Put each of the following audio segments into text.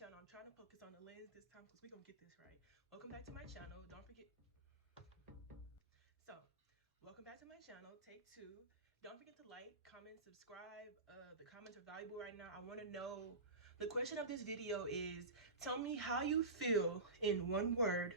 channel. I'm trying to focus on the lens this time because we're going to get this right. Welcome back to my channel. Don't forget. So, welcome back to my channel. Take two. Don't forget to like, comment, subscribe. The comments are valuable right now. I want to know. The question of this video is, tell me how you feel in one word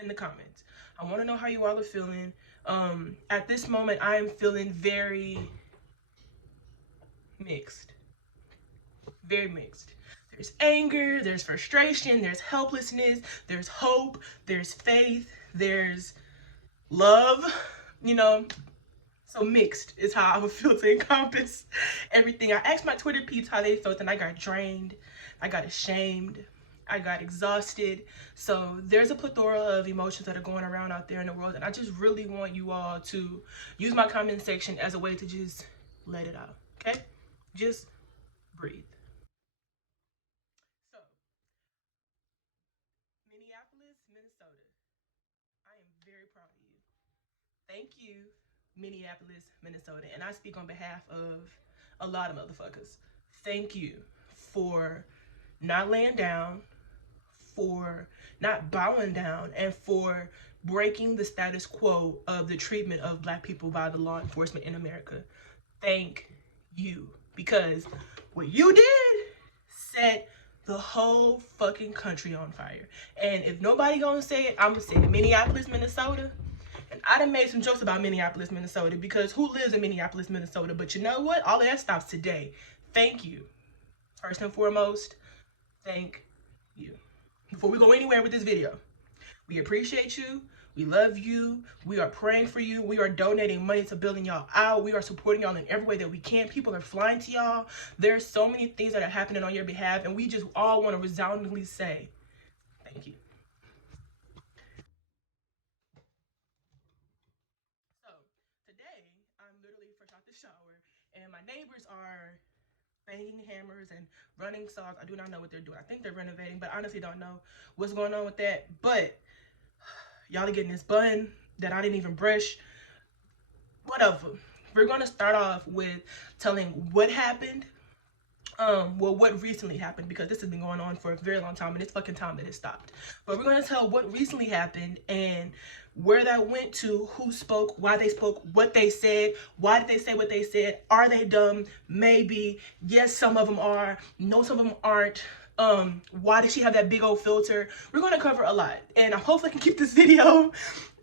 in the comments. I want to know how you all are feeling. At this moment, I am feeling very mixed. Very mixed. There's anger, there's frustration, there's helplessness, there's hope, there's faith, there's love, you know. So mixed is how I would feel to encompass everything. I asked my Twitter peeps how they felt, and I got drained, I got ashamed, I got exhausted. So there's a plethora of emotions that are going around out there in the world, and I just really want you all to use my comment section as a way to just let it out, okay? Just breathe. So, Minneapolis, Minnesota, I am very proud of you. Thank you, Minneapolis, Minnesota. And I speak on behalf of a lot of motherfuckers. Thank you for not laying down, for not bowing down, and for breaking the status quo of the treatment of Black people by the law enforcement in America. Thank you. Because what you did set the whole fucking country on fire. And if nobody gonna say it, I'm gonna say it. Minneapolis, Minnesota. And I done made some jokes about Minneapolis, Minnesota, because who lives in Minneapolis, Minnesota? But you know what? All of that stops today. Thank you. First and foremost, thank you. Before we go anywhere with this video, we appreciate you. We love you. We are praying for you. We are donating money to building y'all out. We are supporting y'all in every way that we can. People are flying to y'all. There's so many things that are happening on your behalf, and we just all want to resoundingly say thank you. So today, I'm literally fresh out the shower, and my neighbors are banging hammers and running saws. I do not know what they're doing. I think they're renovating, but I honestly don't know what's going on with that. But y'all are getting this bun that I didn't even brush. Whatever. We're going to start off with telling what happened. Well, what recently happened, because this has been going on for a very long time, and it's fucking time that it stopped. But we're going to tell what recently happened and where that went to, who spoke, why they spoke, what they said, why did they say what they said, are they dumb, maybe, yes, some of them are, no, some of them aren't. Why did she have that big old filter? We're going to cover a lot, and I hopefully can keep this video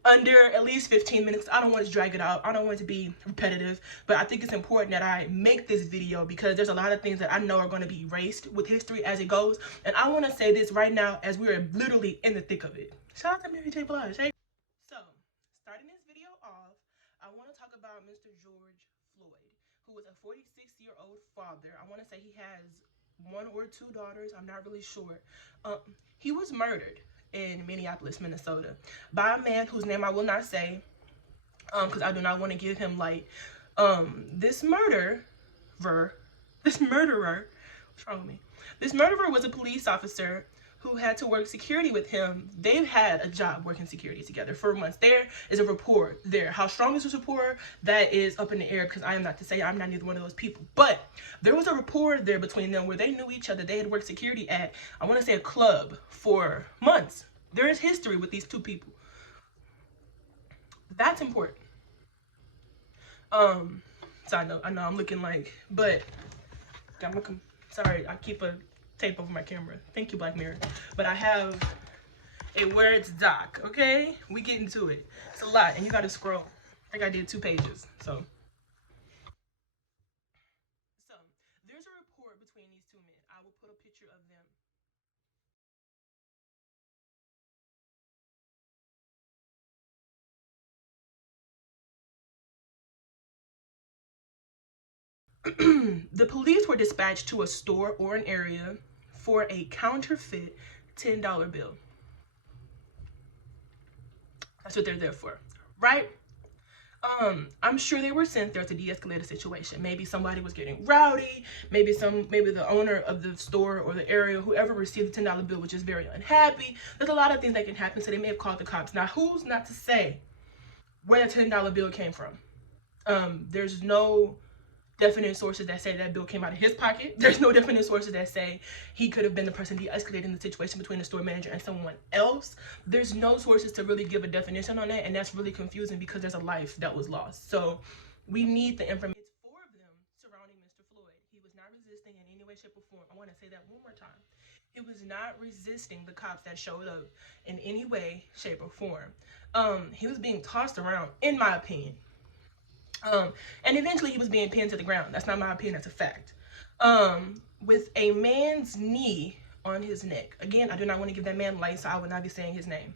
under at least 15 minutes. I don't want to drag it out. I don't want it to be repetitive, but I think it's important that I make this video because there's a lot of things that I know are going to be erased with history as it goes, and I want to say this right now as we are literally in the thick of it. Shout out to Mary J. Blige. Hey. So, starting this video off, I want to talk about Mr. George Floyd, who was a 46-year-old father. I want to say he has 1 or 2 daughters. I'm not really sure. He was murdered in Minneapolis, Minnesota, by a man whose name I will not say, because I do not want to give him light. This murderer, what's wrong with me? This murderer was a police officer who had to work security with him. They've had a job working security together for months. There is a rapport there. How strong is this rapport? That is up in the air, because I am not to say, I'm not neither one of those people. But there was a rapport there between them where they knew each other. They had worked security at, I want to say, a club for months. There is history with these two people. That's important. So I know I'm looking like, but sorry, I keep a tape over my camera. Thank you, Black Mirror. But I have a Words doc, okay? We get into it. It's a lot, and you gotta scroll. I think I did 2 pages, so. So, there's a rapport between these 2 men. I will put a picture of them. The police were dispatched to a store or an area for a counterfeit $10 bill. That's what they're there for, right? I'm sure they were sent there to de-escalate a situation. Maybe somebody was getting rowdy. Maybe the owner of the store or the area, whoever received the $10 bill, was just very unhappy. There's a lot of things that can happen, so they may have called the cops. Now, who's not to say where the $10 bill came from? There's no definite sources that say that bill came out of his pocket. There's no definite sources that say he could have been the person de-escalating the situation between the store manager and someone else. There's no sources to really give a definition on that, and that's really confusing because there's a life that was lost. So we need the information. It's four of them surrounding Mr. Floyd. He was not resisting in any way, shape, or form. I want to say that one more time. He was not resisting the cops that showed up in any way, shape, or form. He was being tossed around, in my opinion. And eventually he was being pinned to the ground. That's not my opinion, that's a fact. With a man's knee on his neck. Again, I do not want to give that man light, so I would not be saying his name.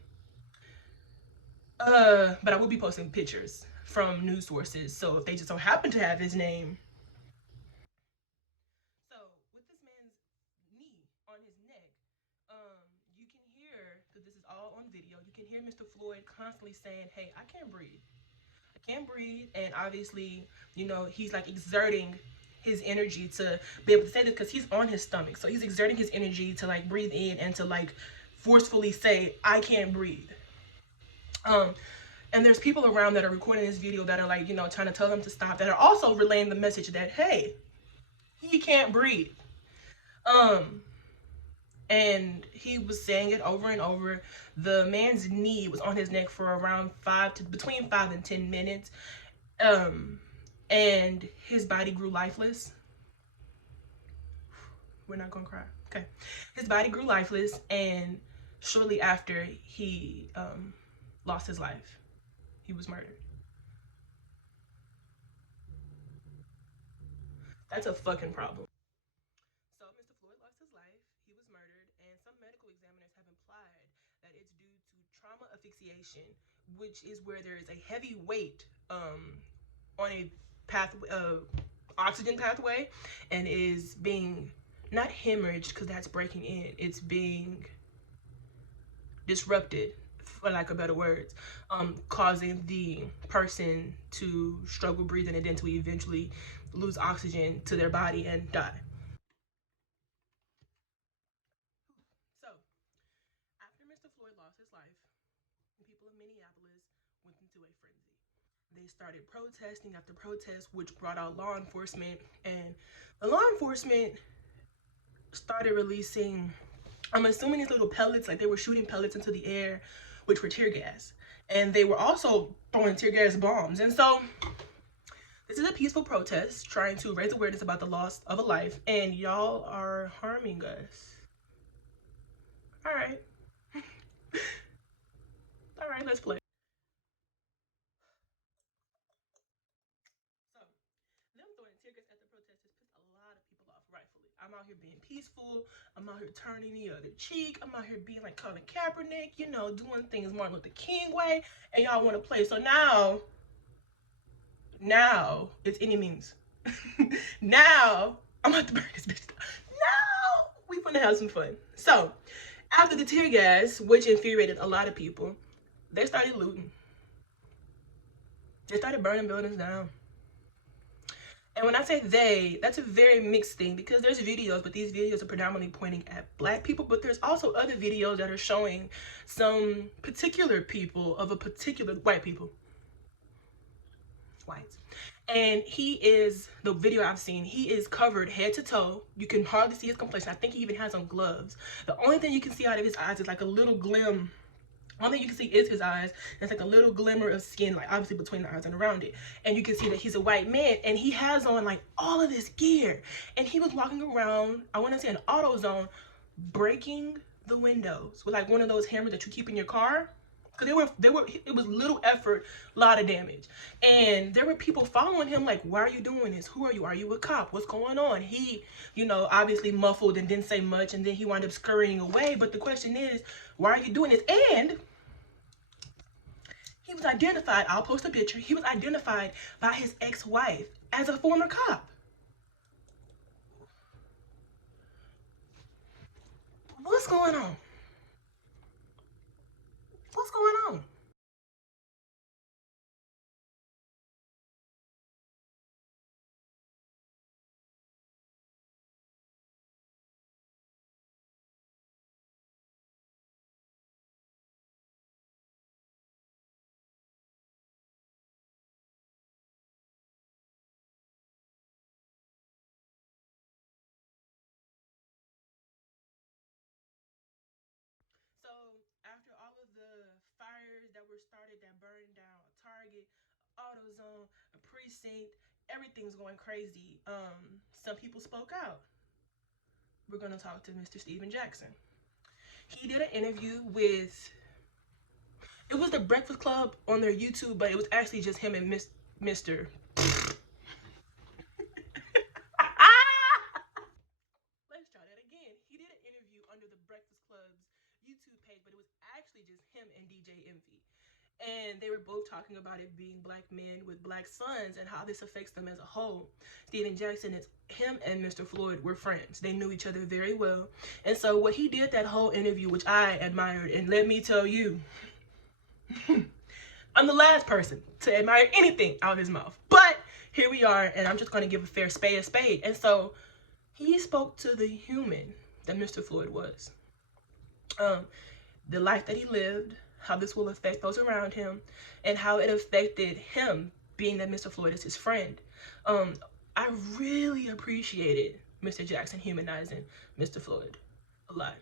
But I will be posting pictures from news sources, so if they just so happen to have his name. So with this man's knee on his neck, you can hear, because this is all on video, you can hear Mr. Floyd constantly saying, "Hey, I can't breathe. I can't breathe." And obviously, you know, he's like exerting his energy to be able to say this because he's on his stomach. So he's exerting his energy to like breathe in and to like forcefully say, "I can't breathe." And there's people around that are recording this video that are like, you know, trying to tell him to stop, that are also relaying the message that, hey, he can't breathe. And he was saying it over and over. The man's knee was on his neck for around between 5 and 10 minutes. And his body grew lifeless. We're not gonna cry. Okay. His body grew lifeless, and shortly after, he lost his life. He was murdered. That's a fucking problem. So Mr. Floyd lost his life. He was murdered, and some medical examiners have implied that it's due to trauma asphyxiation, which is where there is a heavy weight on a pathway, oxygen pathway, and is being not hemorrhaged because that's breaking in. It's being disrupted, for lack of better words, causing the person to struggle breathing and then to eventually lose oxygen to their body and die. So, after Mr. Floyd lost his life, the people of Minneapolis went into a frenzy. They started protesting after protest, which brought out law enforcement, and the law enforcement started releasing, I'm assuming, these little pellets, like they were shooting pellets into the air, which were tear gas. And they were also throwing tear gas bombs. And so this is a peaceful protest trying to raise awareness about the loss of a life, and y'all are harming us. All right. All right, let's play. So, them throwing tear gas at the protesters pissed a lot of people off, rightfully. I'm out here being peaceful. I'm out here turning the other cheek. I'm out here being like Colin Kaepernick, you know, doing things Martin Luther King way, and y'all want to play. So now it's any means. Now I'm about to burn this bitch down. Now we gonna have some fun. So after the tear gas, which infuriated a lot of people, they started looting. They started burning buildings down. And when I say they, that's a very mixed thing because there's videos, but these videos are predominantly pointing at black people, but there's also other videos that are showing some particular people of a particular white people. Whites. And he is, the video I've seen, he is covered head to toe. You can hardly see his complexion. I think he even has on gloves. The only thing you can see out of his eyes is like a little glim. All that you can see is his eyes. There's like a little glimmer of skin, like obviously between the eyes and around it. And you can see that he's a white man, and he has on like all of this gear. And he was walking around, I want to say an auto zone, breaking the windows with like one of those hammers that you keep in your car. Because it was little effort, a lot of damage. And there were people following him like, why are you doing this? Who are you? Are you a cop? What's going on? He, you know, obviously muffled and didn't say much, and then he wound up scurrying away. But the question is, why are you doing this? And he was identified, I'll post a picture, he was identified by his ex-wife as a former cop. What's going on? What's going on? whatever started that burned down a Target, AutoZone, a precinct. Everything's going crazy. Some people spoke out. We're gonna talk to Mr. Steven Jackson. He did an interview with, it was the Breakfast Club on their YouTube, but it was actually just him and Mr. Let's try that again. He did an interview under the Breakfast Club's YouTube page, but it was actually just him and DJ Envy. And they were both talking about it being black men with black sons and how this affects them as a whole. Steven Jackson, is him and Mr. Floyd were friends. They knew each other very well. And so what he did that whole interview, which I admired, and let me tell you, I'm the last person to admire anything out of his mouth. But here we are, and I'm just going to give a fair spade a spade. And so he spoke to the human that Mr. Floyd was. The life that he lived, how this will affect those around him, and how it affected him, being that Mr. Floyd is his friend. I really appreciated Mr. Jackson humanizing Mr. Floyd a lot.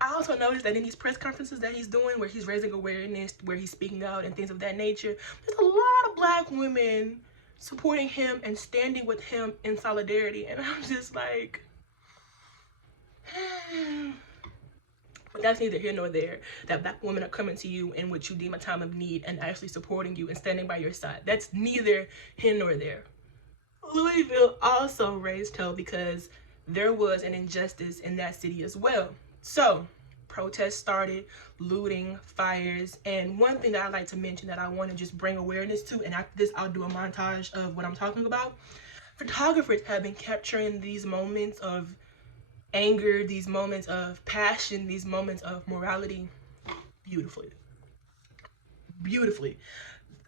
I also noticed that in these press conferences that he's doing, where he's raising awareness, where he's speaking out and things of that nature, there's a lot of black women supporting him and standing with him in solidarity. And I'm just like, but that's neither here nor there. That black women are coming to you in what you deem a time of need and actually supporting you and standing by your side. That's neither here nor there. Louisville also raised hell because there was an injustice in that city as well. So protests started, looting, fires, and one thing that I like to mention that I want to just bring awareness to, and after this I'll do a montage of what I'm talking about. Photographers have been capturing these moments of anger, these moments of passion, these moments of morality beautifully.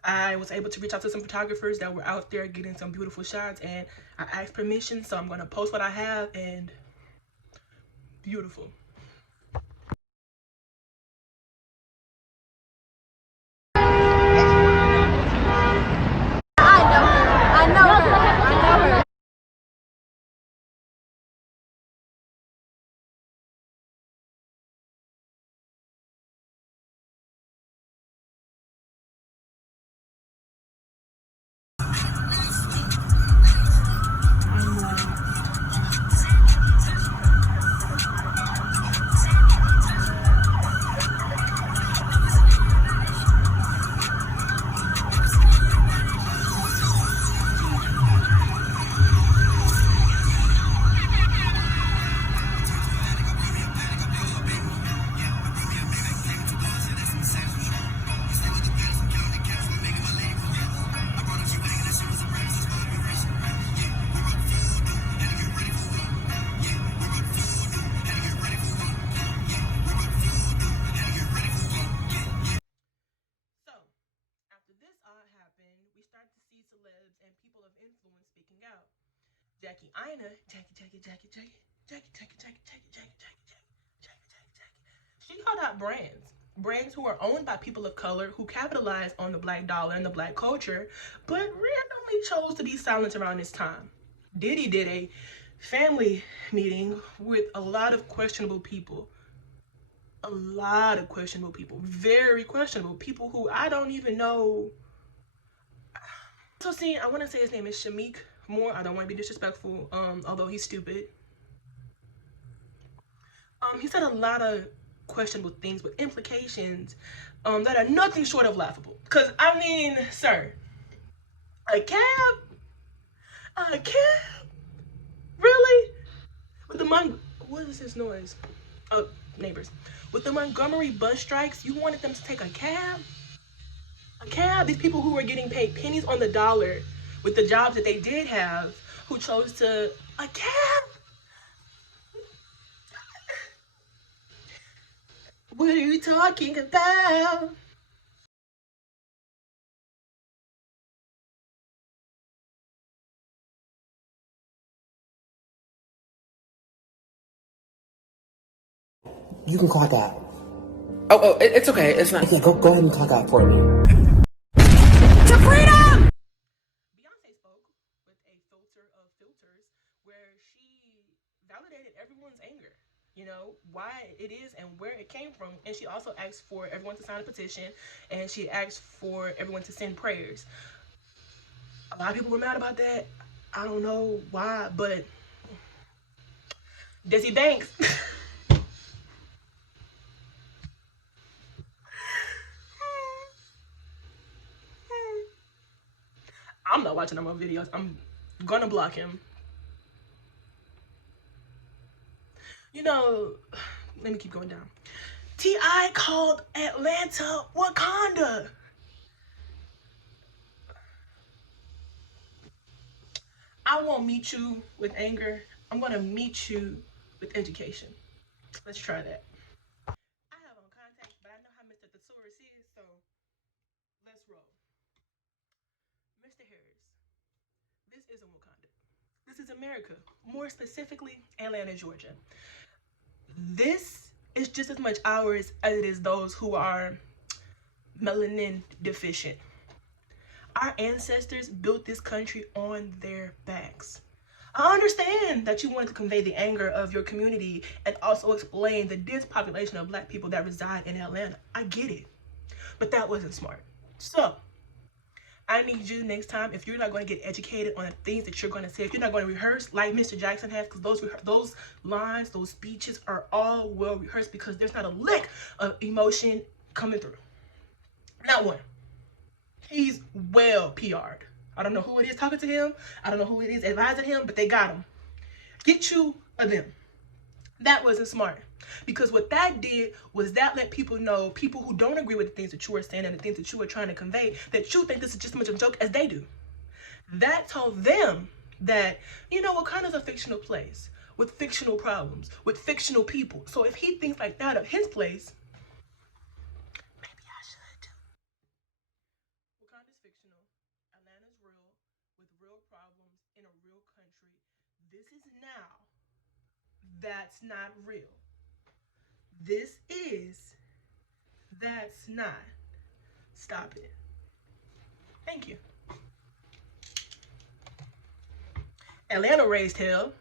I was able to reach out to some photographers that were out there getting some beautiful shots, and I asked permission, so I'm going to post what I have, and beautiful. I know her. celebs and people of influence speaking out. Jackie Aina, Jackie. She called out brands who are owned by people of color who capitalize on the black dollar and the black culture, but randomly chose to be silent around this time. Diddy did a family meeting with a lot of questionable people. Very questionable people who I don't even know. So see, I want to say his name is Shamik Moore. I don't want to be disrespectful, although he's stupid. He said a lot of questionable things with implications that are nothing short of laughable. Because, I mean, sir, a cab? Really? With the what is this noise? Oh, neighbors. With the Montgomery bus strikes, you wanted them to take a cab? A cab? These people who were getting paid pennies on the dollar with the jobs that they did have, who chose to, a cab? What are you talking about? You can clock out. Oh, it's okay. It's not. Okay, go ahead and clock out for me. To freedom! Beyonce spoke with a filter of filters where she validated everyone's anger. You know, why it is and where it came from. And she also asked for everyone to sign a petition, and she asked for everyone to send prayers. A lot of people were mad about that. I don't know why, but Desi Banks. I'm not watching no more videos. I'm gonna block him. You know, let me keep going down. T.I. called Atlanta Wakanda. I won't meet you with anger. I'm gonna meet you with education. Let's try that. I have on contacts, but I know how Mr. Thesaurus is, so let's roll. Mr. Harris, this isn't Wakanda. This is America, more specifically Atlanta, Georgia. This is just as much ours as it is those who are melanin deficient. Our ancestors built this country on their backs. I understand that you wanted to convey the anger of your community and also explain the dense population of Black people that reside in Atlanta. I get it, but that wasn't smart. So I need you next time, if you're not going to get educated on the things that you're going to say, if you're not going to rehearse like Mr. Jackson has, because those lines, those speeches are all well rehearsed, because there's not a lick of emotion coming through. Not one. He's well PR'd. I don't know who it is talking to him. I don't know who it is advising him, but they got him. Get you a them. That wasn't smart. Because what that did was that let people know, people who don't agree with the things that you are saying and the things that you are trying to convey, that you think this is just as much of a joke as they do. That told them that, you know, Wakanda's a fictional place with fictional problems, with fictional people. So if he thinks like that of his place, maybe I should too. Wakanda's fictional. Atlanta's real, with real problems in a real country. This is now. That's not real. This is. That's not. Stop it. Thank you. Atlanta raised hell.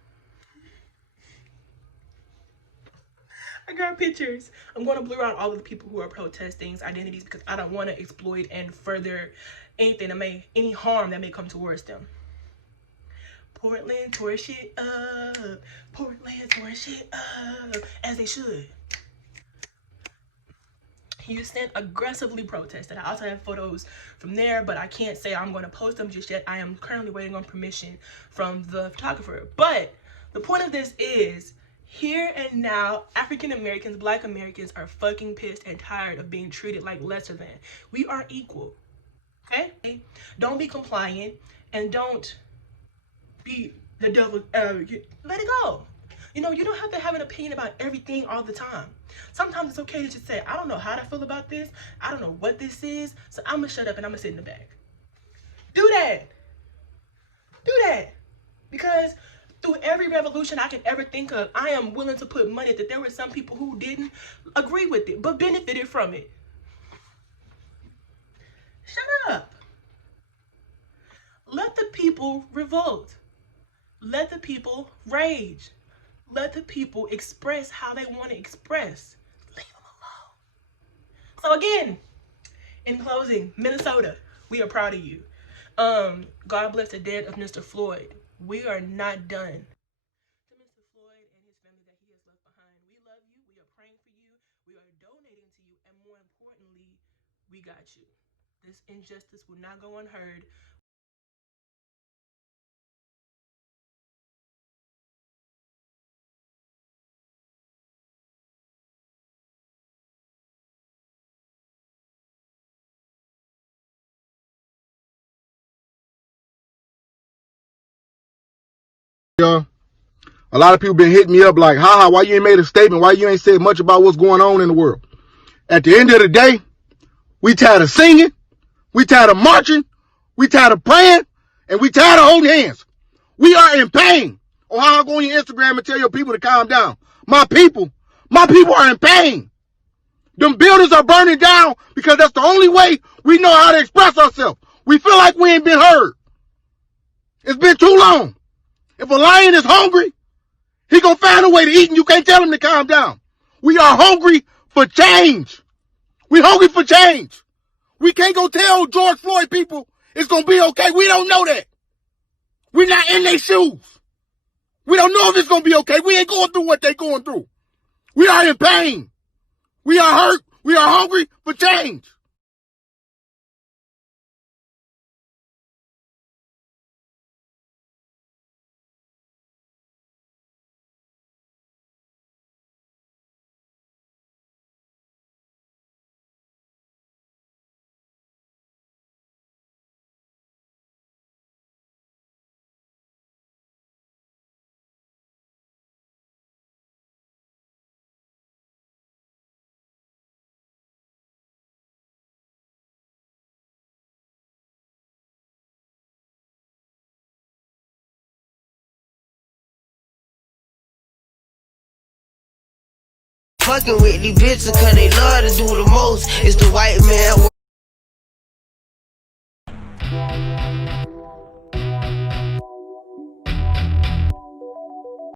I got pictures. I'm going to blur out all of the people who are protesting identities, because I don't want to exploit and further anything that may, any harm that may come towards them. Portland tore shit up. Portland tore shit up, as they should. Houston aggressively protested. I also have photos from there, but I can't say I'm going to post them just yet. I am currently waiting on permission from the photographer. But the point of this is, here and now, African Americans, Black Americans are fucking pissed and tired of being treated like lesser than. We are equal, okay? Don't be compliant, and don't be the devil. Let it go. You know, you don't have to have an opinion about everything all the time. Sometimes it's okay to just say, I don't know how to feel about this. I don't know what this is. So I'm going to shut up and I'm going to sit in the back. Do that. Do that. Because through every revolution I can ever think of, I am willing to put money that there were some people who didn't agree with it, but benefited from it. Shut up. Let the people revolt. Let the people rage. Let the people express how they want to express. Leave them alone. So again, in closing, Minnesota, we are proud of you. God bless the dead of Mr. Floyd. We are not done. To Mr. Floyd and his family that he has left behind, we love you. We are praying for you. We are donating to you. And more importantly, we got you. This injustice will not go unheard. A lot of people been hitting me up like, haha, why you ain't made a statement? Why you ain't said much about what's going on in the world? At the end of the day, we tired of singing, we tired of marching, we tired of praying, and we tired of holding hands. We are in pain. Or how I go on your Instagram and tell your people to calm down. My people are in pain. Them buildings are burning down because that's the only way we know how to express ourselves. We feel like we ain't been heard. It's been too long. If a lion is hungry, he gonna find a way to eat, and you can't tell him to calm down. We are hungry for change. We hungry for change. We can't go tell George Floyd people it's going to be okay. We don't know that. We're not in their shoes. We don't know if it's going to be okay. We ain't going through what they're going through. We are in pain. We are hurt. We are hungry for change. Fucking with these bitches cause they love to do the most. It's the white man.